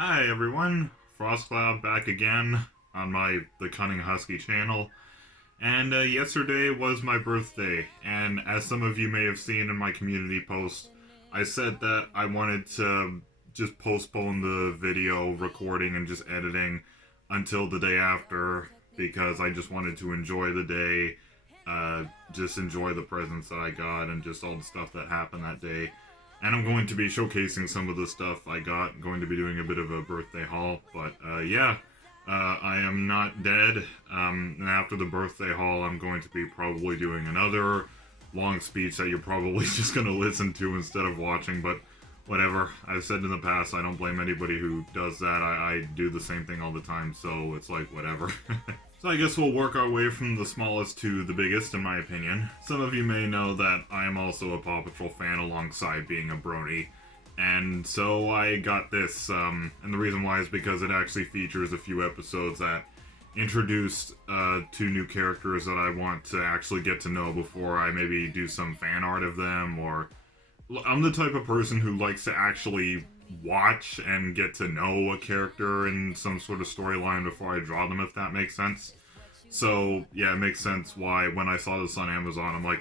Hi everyone, Frostcloud back again on The Cunning Husky channel. And yesterday was my birthday, and as some of you may have seen in my community post, I said that I wanted to just postpone the video recording and just editing until the day after because I just wanted to enjoy the day, just enjoy the presents that I got and just all the stuff that happened that day. And I'm going to be showcasing some of the stuff I got. I'm going to be doing a bit of a birthday haul. But I am not dead. And after the birthday haul, I'm going to be probably doing another long speech that you're probably just going to listen to instead of watching. But whatever. I've said in the past, I don't blame anybody who does that. I do the same thing all the time, so it's like, whatever. So I guess we'll work our way from the smallest to the biggest, in my opinion. Some of you may know that I am also a Paw Patrol fan alongside being a brony. And so I got this, and the reason why is because it actually features a few episodes that introduced two new characters that I want to actually get to know before I maybe do some fan art of them, or... I'm the type of person who likes to actually watch and get to know a character in some sort of storyline before I draw them, if that makes sense. So, yeah, it makes sense why when I saw this on Amazon, I'm like,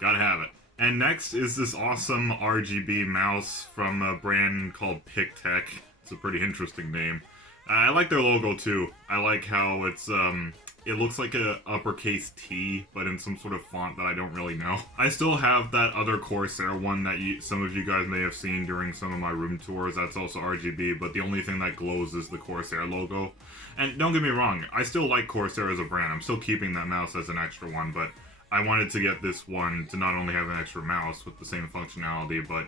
gotta have it. And next is this awesome RGB mouse from a brand called PicTech. It's a pretty interesting name. I like their logo too. I like how it looks like a uppercase T, but in some sort of font that I don't really know. I still have that other Corsair one that some of you guys may have seen during some of my room tours. That's also RGB, but the only thing that glows is the Corsair logo. And don't get me wrong, I still like Corsair as a brand. I'm still keeping that mouse as an extra one, but I wanted to get this one to not only have an extra mouse with the same functionality, but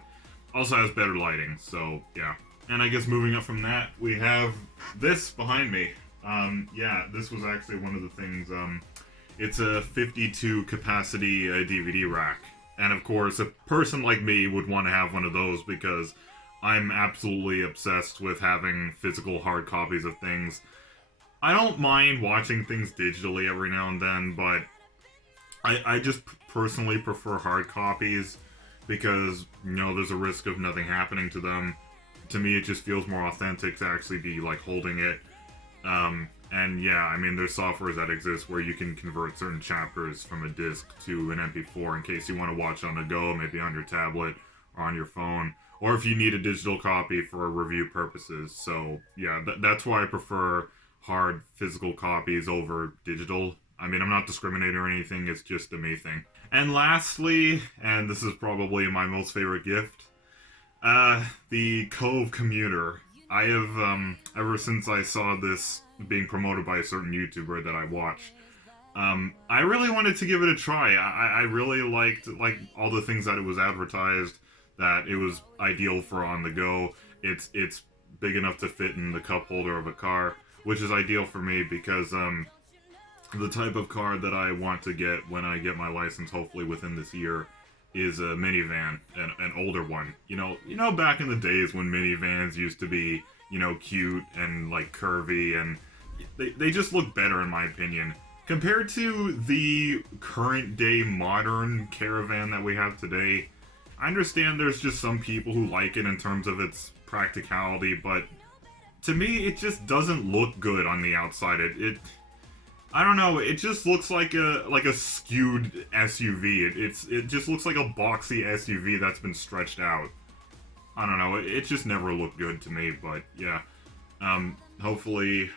also has better lighting, so yeah. And I guess moving up from that, we have this behind me. Yeah, this was actually one of the things, it's a 52 capacity DVD rack. And of course, a person like me would want to have one of those because I'm absolutely obsessed with having physical hard copies of things. I don't mind watching things digitally every now and then, but I just personally prefer hard copies because, you know, there's a risk of nothing happening to them. To me, it just feels more authentic to actually be, like, holding it. And yeah, I mean, there's softwares that exist where you can convert certain chapters from a disc to an MP4 in case you want to watch on the go, maybe on your tablet or on your phone, or if you need a digital copy for review purposes. So yeah, that's why I prefer hard physical copies over digital. I mean, I'm not discriminating or anything, it's just a me thing. And lastly, and this is probably my most favorite gift, the Cove Commuter. I have, ever since I saw this being promoted by a certain YouTuber that I watch, I really wanted to give it a try. I really liked, like, all the things that it was advertised, that it was ideal for on the go. It's big enough to fit in the cup holder of a car, which is ideal for me because, the type of car that I want to get when I get my license, hopefully within this year, is a minivan, an older one. You know, back in the days when minivans used to be, you know, cute and, like, curvy, and they just look better in my opinion. Compared to the current day modern caravan that we have today, I understand there's just some people who like it in terms of its practicality, but to me, it just doesn't look good on the outside. I don't know, it just looks like a skewed SUV. It just looks like a boxy SUV that's been stretched out. I don't know, it just never looked good to me, but yeah. Hopefully,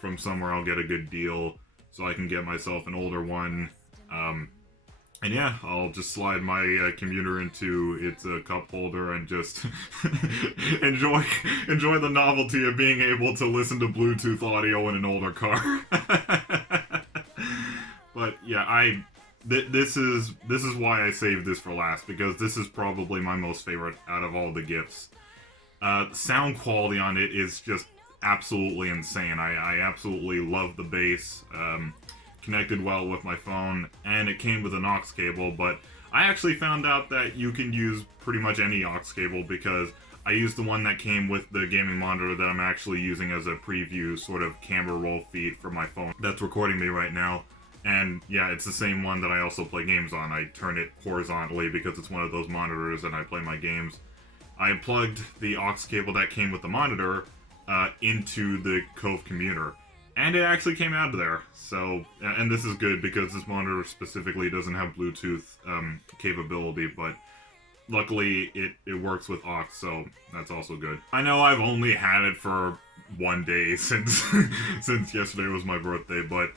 from somewhere I'll get a good deal so I can get myself an older one. And yeah, I'll just slide my commuter into its cup holder and just enjoy the novelty of being able to listen to Bluetooth audio in an older car. But yeah, this is why I saved this for last, because this is probably my most favorite out of all the gifts. Sound quality on it is just absolutely insane. I absolutely love the bass. Connected well with my phone, and it came with an aux cable, but I actually found out that you can use pretty much any aux cable because I used the one that came with the gaming monitor that I'm actually using as a preview sort of camera roll feed for my phone that's recording me right now. And yeah, it's the same one that I also play games on. I turn it horizontally because it's one of those monitors and I play my games. I plugged the aux cable that came with the monitor into the Cove commuter. And it actually came out of there. So, and this is good because this monitor specifically doesn't have Bluetooth capability, but luckily it works with aux, so that's also good. I know I've only had it for one day since since yesterday was my birthday, but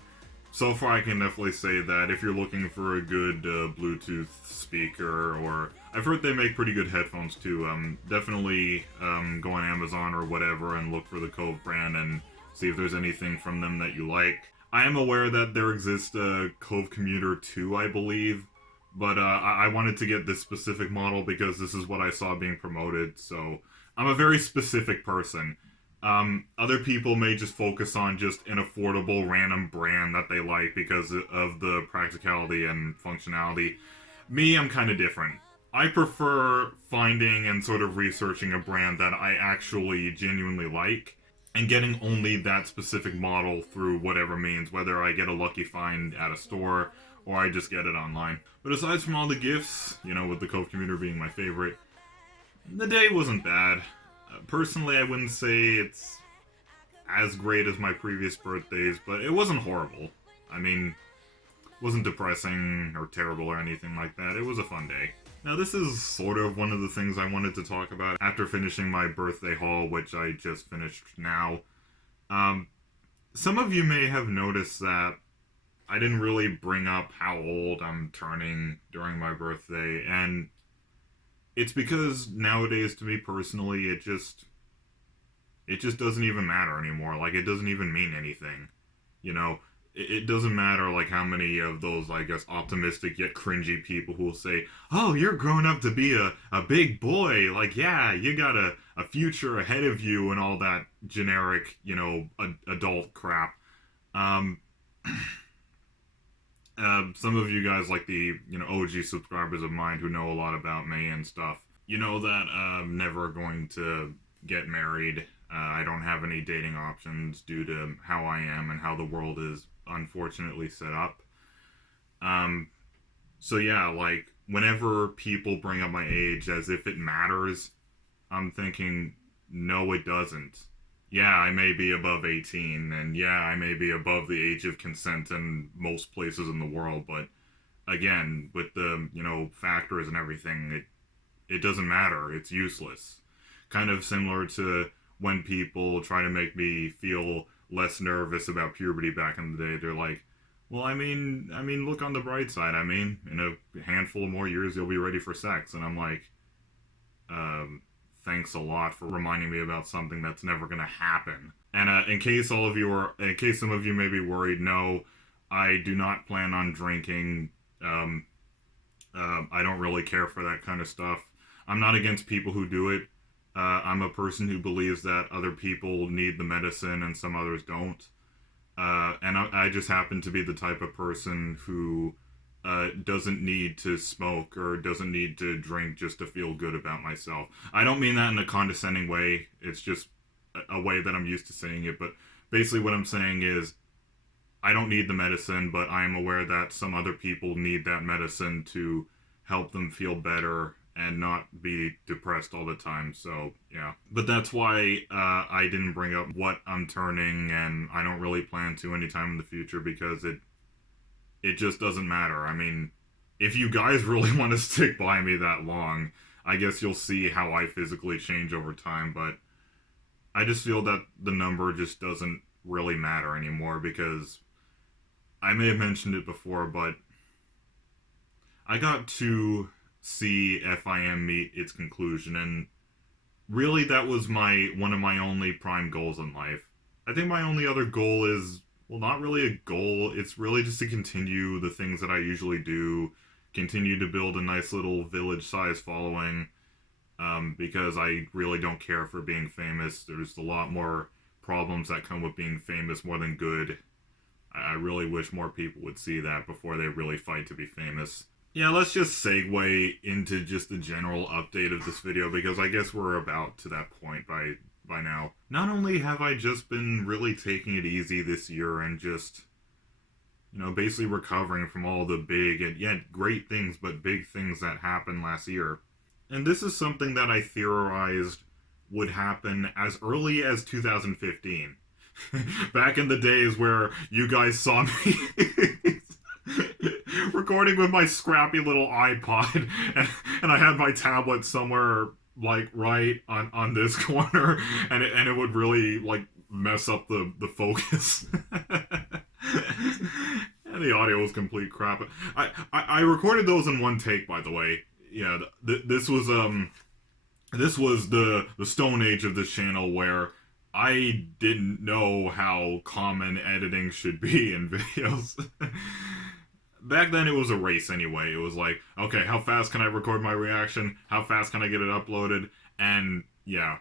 so far I can definitely say that if you're looking for a good Bluetooth speaker, or I've heard they make pretty good headphones too, definitely go on Amazon or whatever and look for the Cove brand and see if there's anything from them that you like. I am aware that there exists a Cove Commuter 2, I believe, but I wanted to get this specific model because this is what I saw being promoted, so I'm a very specific person. Other people may just focus on just an affordable random brand that they like because of the practicality and functionality. Me, I'm kind of different. I prefer finding and sort of researching a brand that I actually genuinely like and getting only that specific model through whatever means, whether I get a lucky find at a store or I just get it online. But aside from all the gifts, you know, with the Cove Commuter being my favorite, the day wasn't bad. Personally, I wouldn't say it's as great as my previous birthdays, but it wasn't horrible. I mean, it wasn't depressing or terrible or anything like that. It was a fun day. Now, this is sort of one of the things I wanted to talk about after finishing my birthday haul, which I just finished now. Some of you may have noticed that I didn't really bring up how old I'm turning during my birthday, and it's because nowadays, to me personally, it just doesn't even matter anymore. Like, it doesn't even mean anything. You know, it doesn't matter, like, how many of those, I guess, optimistic yet cringy people who will say, oh, you're growing up to be a big boy. Like, yeah, you got a future ahead of you and all that generic, you know, adult crap. Some of you guys, like the, you know, OG subscribers of mine who know a lot about me and stuff, you know that I'm never going to get married. I don't have any dating options due to how I am and how the world is unfortunately set up. So yeah, like, whenever people bring up my age as if it matters, I'm thinking, no, it doesn't. Yeah, I may be above 18, and yeah, I may be above the age of consent in most places in the world, but again, with the, you know, factors and everything, it doesn't matter. It's useless. Kind of similar to when people try to make me feel less nervous about puberty back in the day. They're like, well, I mean, look on the bright side. I mean, in a handful of more years, you'll be ready for sex. And I'm like, thanks a lot for reminding me about something that's never going to happen. And in case some of you may be worried, no, I do not plan on drinking. I don't really care for that kind of stuff. I'm not against people who do it. I'm a person who believes that other people need the medicine and some others don't. And I just happen to be the type of person who doesn't need to smoke or doesn't need to drink just to feel good about myself. I don't mean that in a condescending way. It's just a way that I'm used to saying it. But basically what I'm saying is, I don't need the medicine, but I am aware that some other people need that medicine to help them feel better and not be depressed all the time. So yeah, but that's why I didn't bring up what I'm turning, and I don't really plan to anytime in the future, because it just doesn't matter. I mean, if you guys really want to stick by me that long, I guess you'll see how I physically change over time, but I just feel that the number just doesn't really matter anymore, because I may have mentioned it before, but I got to see FIM meet its conclusion, and really that was one of my only prime goals in life. I think my only other goal is, well, not really a goal, it's really just to continue the things that I usually do, continue to build a nice little village-sized following, because I really don't care for being famous. There's a lot more problems that come with being famous more than good. I really wish more people would see that before they really fight to be famous. Yeah, let's just segue into just the general update of this video, because I guess we're about to that point by now. Not only have I just been really taking it easy this year and just, you know, basically recovering from all the big and yet great things, but big things that happened last year. And this is something that I theorized would happen as early as 2015. Back in the days where you guys saw me recording with my scrappy little iPod, and I had my tablet somewhere like right on this corner, and it would really like mess up the focus. And the audio was complete crap. I recorded those in one take, by the way. Yeah, this was the Stone Age of this channel, where I didn't know how common editing should be in videos. Back then it was a race anyway. It was like, okay, how fast can I record my reaction? How fast can I get it uploaded? And yeah,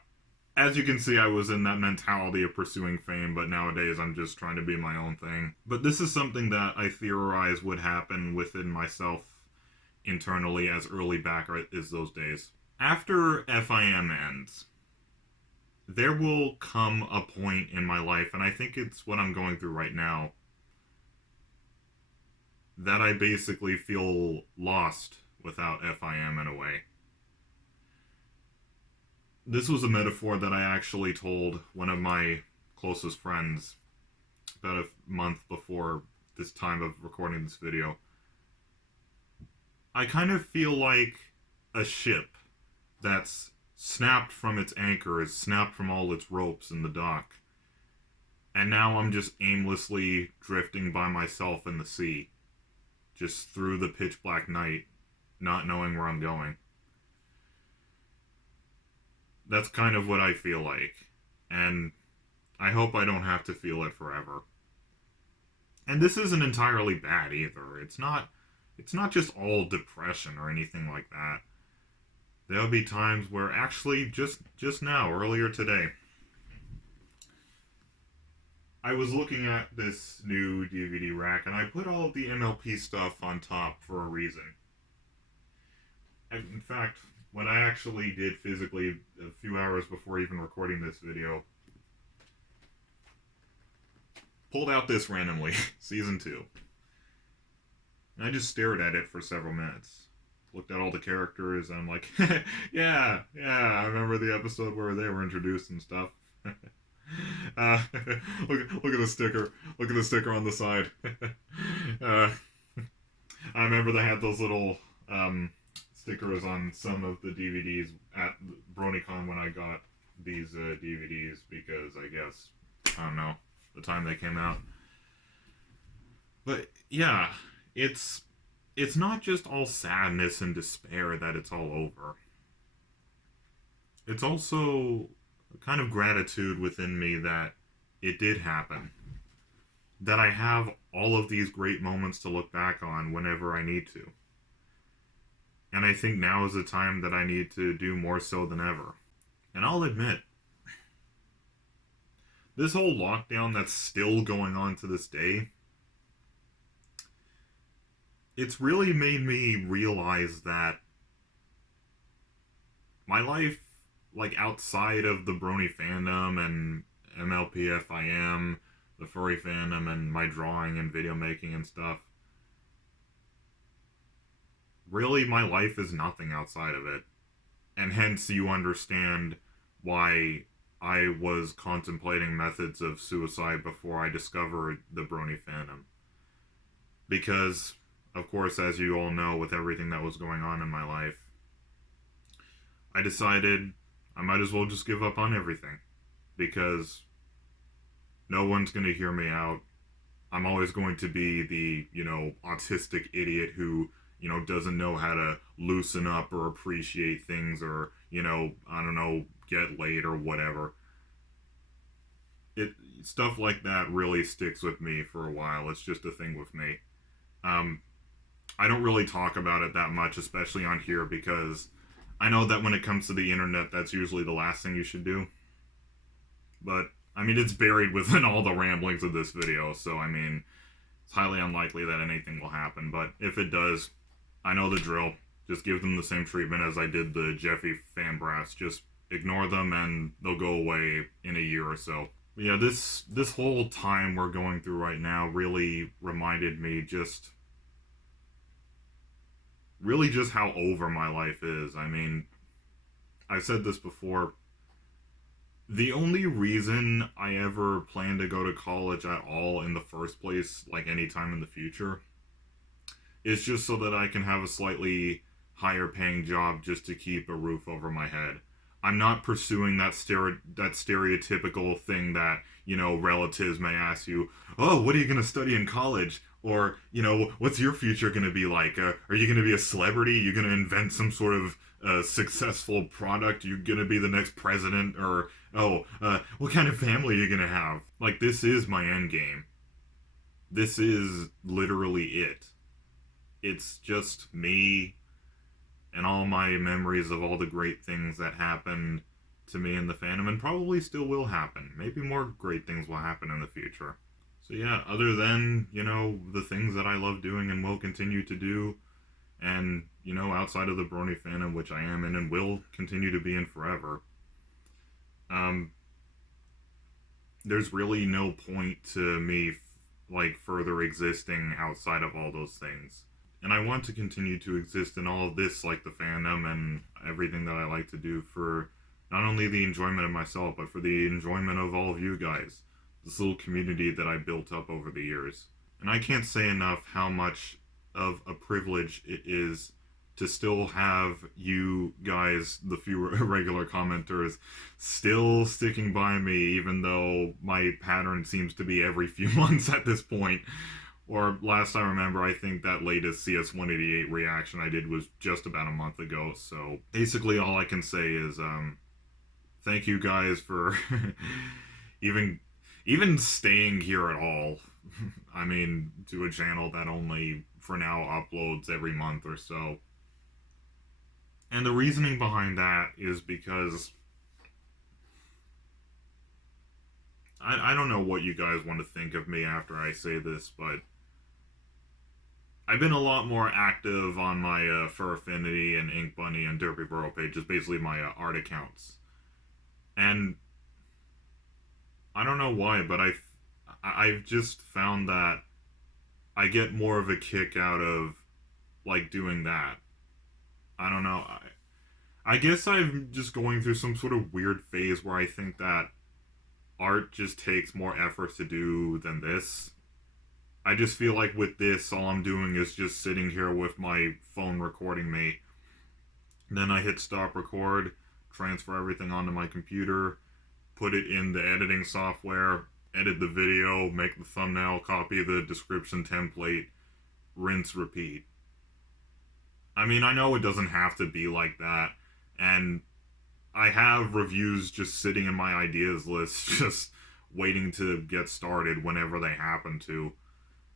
as you can see, I was in that mentality of pursuing fame, but nowadays I'm just trying to be my own thing. But this is something that I theorize would happen within myself internally as early back as those days. After FIM ends, there will come a point in my life, and I think it's what I'm going through right now, that I basically feel lost without FIM in a way. This was a metaphor that I actually told one of my closest friends about a month before this time of recording this video. I kind of feel like a ship that's snapped from its anchors, snapped from all its ropes in the dock, and now I'm just aimlessly drifting by myself in the sea, just through the pitch black night, not knowing where I'm going. That's kind of what I feel like, and I hope I don't have to feel it forever. And this isn't entirely bad either. It's not just all depression or anything like that. There'll be times where, actually, just now, earlier today, I was looking at this new DVD rack, and I put all of the MLP stuff on top for a reason. And in fact, what I actually did physically a few hours before even recording this video, pulled out this randomly, Season 2. And I just stared at it for several minutes. Looked at all the characters, and I'm like, yeah, I remember the episode where they were introduced and stuff. Look at the sticker. Look at the sticker on the side. I remember they had those little stickers on some of the DVDs at BronyCon when I got these DVDs, because I guess, I don't know, the time they came out. But yeah, it's not just all sadness and despair that it's all over. It's also a kind of gratitude within me that it did happen. That I have all of these great moments to look back on whenever I need to. And I think now is the time that I need to do more so than ever. And I'll admit, this whole lockdown that's still going on to this day, it's really made me realize that my life, like outside of the Brony fandom and MLPFIM, the furry fandom, and my drawing and video making and stuff, really my life is nothing outside of it. And hence you understand why I was contemplating methods of suicide before I discovered the Brony fandom. Because, of course, as you all know, with everything that was going on in my life, I decided I might as well just give up on everything. Because no one's going to hear me out. I'm always going to be the, autistic idiot who, doesn't know how to loosen up or appreciate things, or, I don't know, get laid or whatever. Stuff like that really sticks with me for a while. It's just a thing with me. I don't really talk about it that much, especially on here, because I know that when it comes to the internet, that's usually the last thing you should do. But, it's buried within all the ramblings of this video, so, it's highly unlikely that anything will happen. But if it does, I know the drill. Just give them the same treatment as I did the Jeffy fan brass. Just ignore them, and they'll go away in a year or so. But yeah, this whole time we're going through right now really reminded me just how over my life is. I've said this before, The only reason I ever plan to go to college at all in the first place, like anytime in the future, is just so that I can have a slightly higher paying job just to keep a roof over my head. I'm not pursuing that stereotypical thing that, relatives may ask you, "Oh, what are you going to study in college?" Or, "What's your future going to be like? Are you going to be a celebrity? Are you going to invent some sort of successful product? Are you going to be the next president? Or, oh, what kind of family are you going to have?" Like, this is my end game. This is literally it. It's just me and all my memories of all the great things that happened to me in the fandom and probably still will happen. Maybe more great things will happen in the future. So yeah, other than, the things that I love doing and will continue to do, and, outside of the Brony fandom, which I am in and will continue to be in forever, um, there's really no point to me, like, further existing outside of all those things. And I want to continue to exist in all of this, like the fandom and everything that I like to do, for not only the enjoyment of myself, but for the enjoyment of all of you guys. This little community that I built up over the years. And I can't say enough how much of a privilege it is to still have you guys, the few regular commenters, still sticking by me, even though my pattern seems to be every few months at this point. Or last I remember, I think that latest CS188 reaction I did was just about a month ago. So basically, all I can say is thank you guys for even even staying here at all. I mean, to a channel that only for now uploads every month or so. And the reasoning behind that is because I don't know what you guys want to think of me after I say this, but I've been a lot more active on my Fur Affinity and Ink Bunny and Derpy Burrow pages, basically my art accounts. And I don't know why, but I've just found that I get more of a kick out of, like, doing that. I don't know. I guess I'm just going through some sort of weird phase where I think that art just takes more effort to do than this. I just feel like with this, all I'm doing is just sitting here with my phone recording me. Then I hit stop record, transfer everything onto my computer, put it in the editing software, edit the video, make the thumbnail, copy the description template, rinse, repeat. I mean, I know it doesn't have to be like that, and I have reviews just sitting in my ideas list, just waiting to get started whenever they happen to.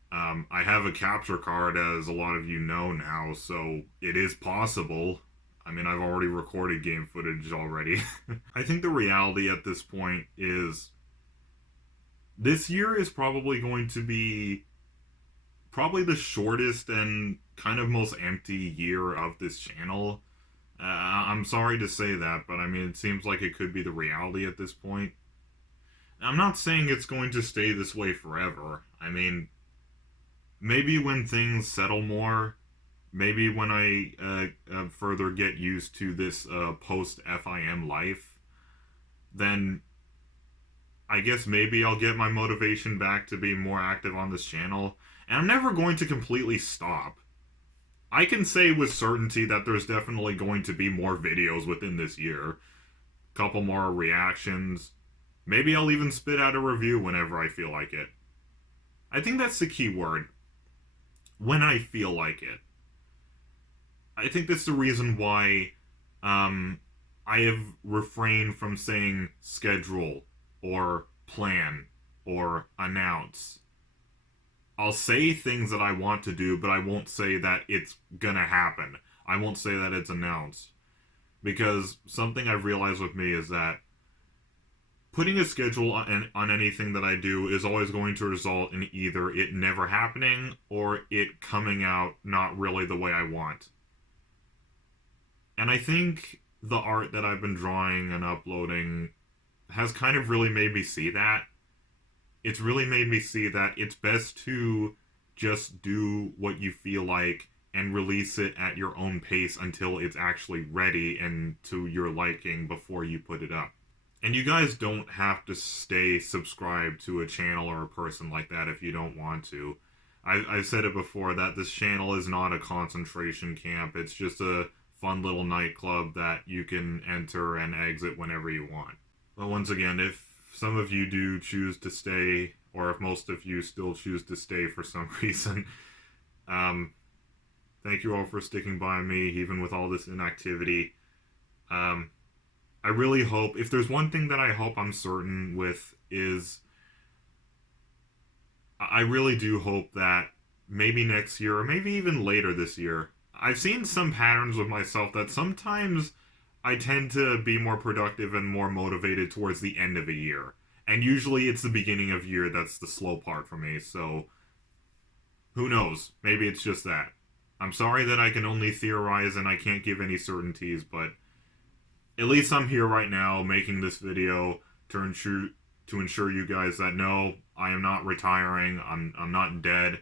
I have a capture card, as a lot of you know now, so it is possible. I mean, I've already recorded game footage already. I think the reality at this point is this year is probably going to be probably the shortest and kind of most empty year of this channel. I'm sorry to say that, but I mean, it seems like it could be the reality at this point. I'm not saying it's going to stay this way forever. I mean, maybe when things settle more, maybe when I further get used to this post FIM life, then I guess maybe I'll get my motivation back to be more active on this channel. And I'm never going to completely stop. I can say with certainty that there's definitely going to be more videos within this year. Couple more reactions. Maybe I'll even spit out a review whenever I feel like it. I think that's the key word. When I feel like it. I think that's the reason why I have refrained from saying schedule or plan or announce. I'll say things that I want to do, but I won't say that it's gonna happen. I won't say that it's announced. Because something I've realized with me is that putting a schedule on anything that I do is always going to result in either it never happening or it coming out not really the way I want. And I think the art that I've been drawing and uploading has kind of really made me see that. It's really made me see that it's best to just do what you feel like and release it at your own pace until it's actually ready and to your liking before you put it up. And you guys don't have to stay subscribed to a channel or a person like that if you don't want to. I've said it before that this channel is not a concentration camp. It's just a fun little nightclub that you can enter and exit whenever you want. But once again, if some of you do choose to stay, or if most of you still choose to stay for some reason, thank you all for sticking by me, even with all this inactivity. I really hope, if there's one thing that I hope I'm certain with, is I really do hope that maybe next year, or maybe even later this year, I've seen some patterns with myself that sometimes I tend to be more productive and more motivated towards the end of a year. And usually it's the beginning of year that's the slow part for me, so who knows? Maybe it's just that. I'm sorry that I can only theorize and I can't give any certainties, but at least I'm here right now making this video to ensure you guys that no, I am not retiring, I'm not dead,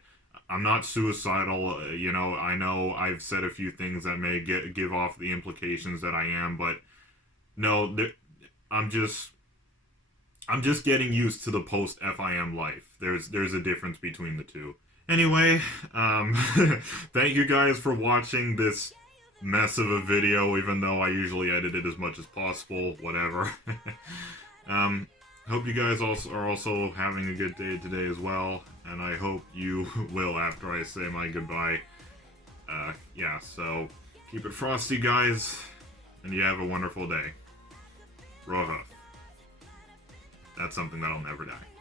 I'm not suicidal. You know I've said a few things that may give off the implications that I am, but no, I'm just getting used to the post FIM life. There's a difference between the two. Anyway, thank you guys for watching this mess of a video, even though I usually edit it as much as possible, whatever. Hope you guys are also having a good day today as well, and I hope you will after I say my goodbye. Yeah, so keep it frosty, guys, and you have a wonderful day. Roja. That's something that'll never die.